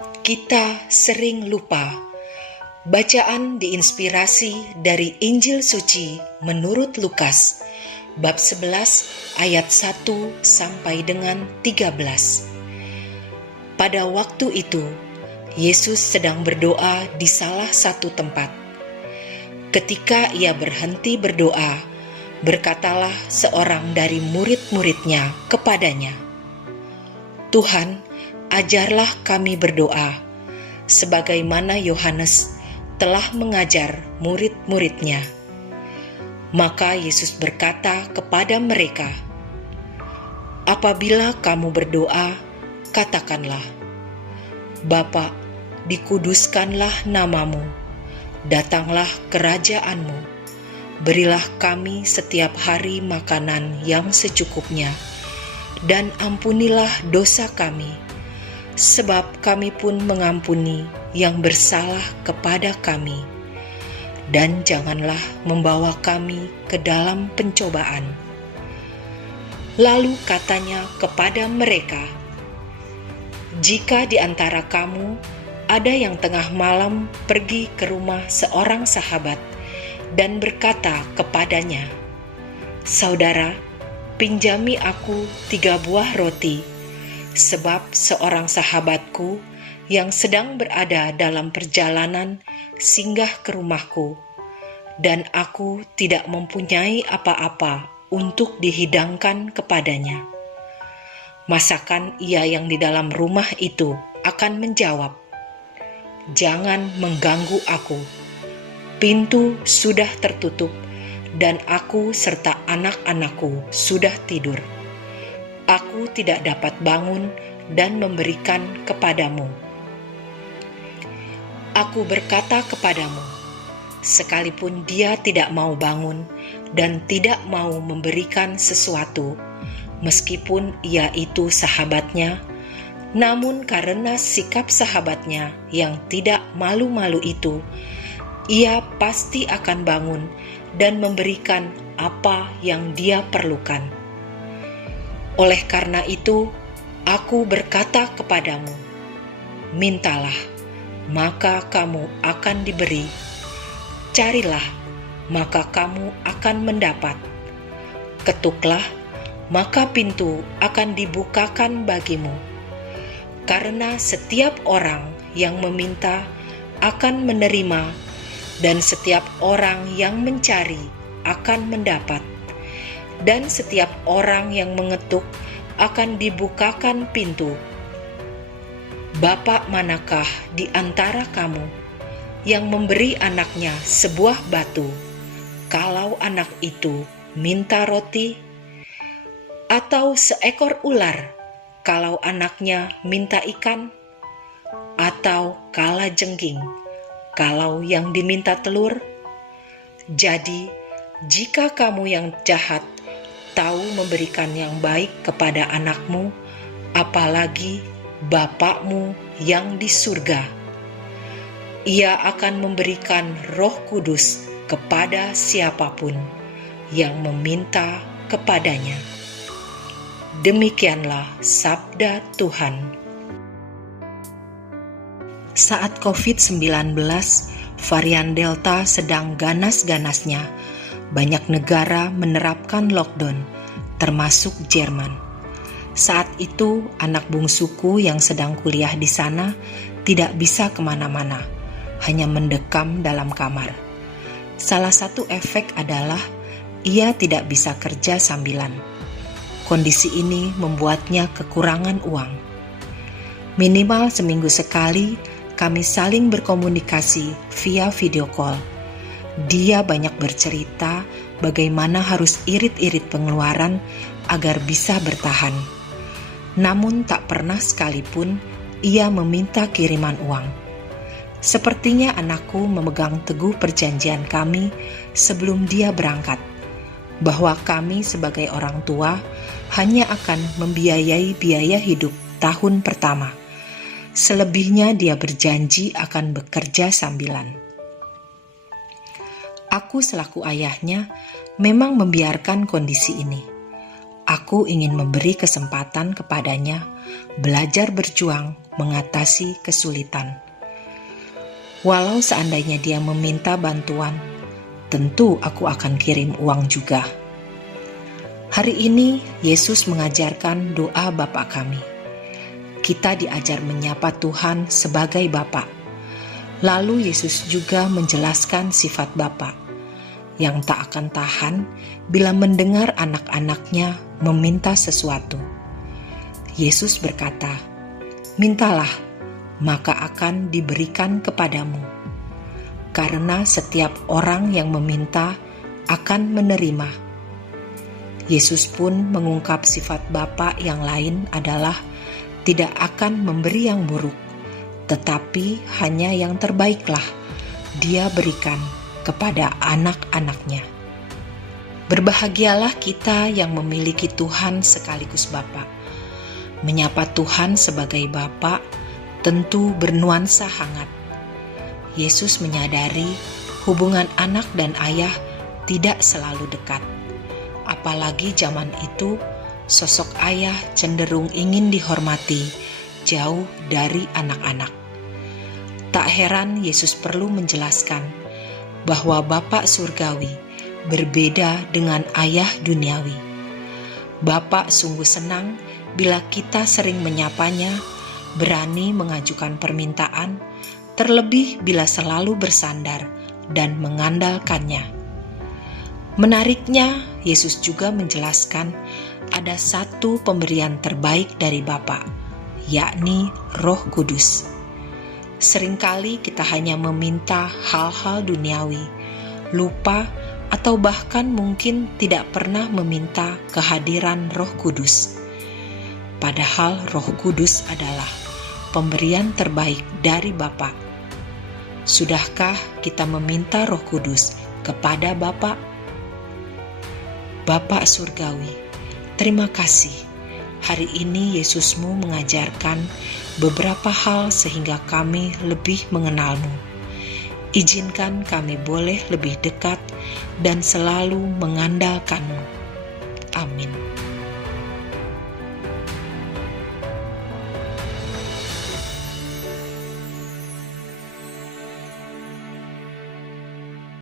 Kita sering lupa. Bacaan diinspirasi dari Injil Suci menurut Lukas, bab 11 ayat 1 sampai dengan 13. Pada waktu itu, Yesus sedang berdoa di salah satu tempat. Ketika ia berhenti berdoa, berkatalah seorang dari murid-muridnya kepadanya, "Tuhan, ajarlah kami berdoa, sebagaimana Yohanes telah mengajar murid-muridnya." Maka Yesus berkata kepada mereka, "Apabila kamu berdoa, katakanlah, Bapa, dikuduskanlah namamu, datanglah kerajaanmu, berilah kami setiap hari makanan yang secukupnya, dan ampunilah dosa kami, sebab kami pun mengampuni yang bersalah kepada kami. Dan janganlah membawa kami ke dalam pencobaan." Lalu katanya kepada mereka, "Jika di antara kamu ada yang tengah malam pergi ke rumah seorang sahabat dan berkata kepadanya, 'Saudara, pinjami aku 3 buah roti, sebab seorang sahabatku yang sedang berada dalam perjalanan singgah ke rumahku, dan aku tidak mempunyai apa-apa untuk dihidangkan kepadanya.' Masakan ia yang di dalam rumah itu akan menjawab, 'Jangan mengganggu aku. Pintu sudah tertutup dan aku serta anak-anakku sudah tidur. Aku tidak dapat bangun dan memberikan kepadamu.' Aku berkata kepadamu, sekalipun dia tidak mau bangun dan tidak mau memberikan sesuatu, meskipun ia itu sahabatnya, namun karena sikap sahabatnya yang tidak malu-malu itu, ia pasti akan bangun dan memberikan apa yang dia perlukan. Oleh karena itu, aku berkata kepadamu, mintalah, maka kamu akan diberi. Carilah, maka kamu akan mendapat. Ketuklah, maka pintu akan dibukakan bagimu. Karena setiap orang yang meminta akan menerima, dan setiap orang yang mencari akan mendapat, dan setiap orang yang mengetuk akan dibukakan pintu. Bapa manakah di antara kamu yang memberi anaknya sebuah batu, kalau anak itu minta roti? Atau seekor ular, kalau anaknya minta ikan? Atau kalajengking, kalau yang diminta telur? Jadi, jika kamu yang jahat tahu memberikan yang baik kepada anakmu, apalagi Bapakmu yang di surga, Ia akan memberikan Roh Kudus kepada siapapun yang meminta kepadanya." Demikianlah sabda Tuhan. Saat COVID-19, varian Delta sedang ganas-ganasnya, banyak negara menerapkan lockdown, termasuk Jerman. Saat itu, anak bungsuku yang sedang kuliah di sana tidak bisa kemana-mana, hanya mendekam dalam kamar. Salah satu efek adalah ia tidak bisa kerja sambilan. Kondisi ini membuatnya kekurangan uang. Minimal seminggu sekali kami saling berkomunikasi via video call. Dia banyak bercerita bagaimana harus irit-irit pengeluaran agar bisa bertahan. Namun tak pernah sekalipun ia meminta kiriman uang. Sepertinya anakku memegang teguh perjanjian kami sebelum dia berangkat, bahwa kami sebagai orang tua hanya akan membiayai biaya hidup tahun pertama. Selebihnya dia berjanji akan bekerja sambilan. Aku selaku ayahnya memang membiarkan kondisi ini. Aku aku ingin memberi kesempatan kepadanya belajar berjuang mengatasi kesulitan. Walau seandainya dia meminta bantuan, tentu aku akan kirim uang juga. Hari ini Yesus mengajarkan doa Bapa kami. Kita diajar menyapa Tuhan sebagai Bapa. Lalu Yesus juga menjelaskan sifat Bapa yang tak akan tahan bila mendengar anak-anaknya meminta sesuatu. Yesus berkata, "Mintalah, maka akan diberikan kepadamu. Karena setiap orang yang meminta akan menerima." Yesus pun mengungkap sifat Bapa yang lain adalah tidak akan memberi yang buruk, tetapi hanya yang terbaiklah Dia berikan kepada anak-anaknya. Berbahagialah kita yang memiliki Tuhan sekaligus Bapa. Menyapa Tuhan sebagai Bapa tentu bernuansa hangat. Yesus menyadari hubungan anak dan ayah tidak selalu dekat. Apalagi zaman itu, sosok ayah cenderung ingin dihormati jauh dari anak-anak. Tak heran Yesus perlu menjelaskan bahwa Bapa surgawi berbeda dengan ayah duniawi. Bapa sungguh senang bila kita sering menyapanya, berani mengajukan permintaan, terlebih bila selalu bersandar dan mengandalkannya. Menariknya, Yesus juga menjelaskan ada satu pemberian terbaik dari Bapa, yakni Roh Kudus. Seringkali kita hanya meminta hal-hal duniawi, lupa atau bahkan mungkin tidak pernah meminta kehadiran Roh Kudus. Padahal Roh Kudus adalah pemberian terbaik dari Bapa. Sudahkah kita meminta Roh Kudus kepada Bapa? Bapa surgawi, terima kasih. Hari ini Yesusmu mengajarkan beberapa hal sehingga kami lebih mengenal-Mu. Izinkan kami boleh lebih dekat dan selalu mengandalkan-Mu. Amin.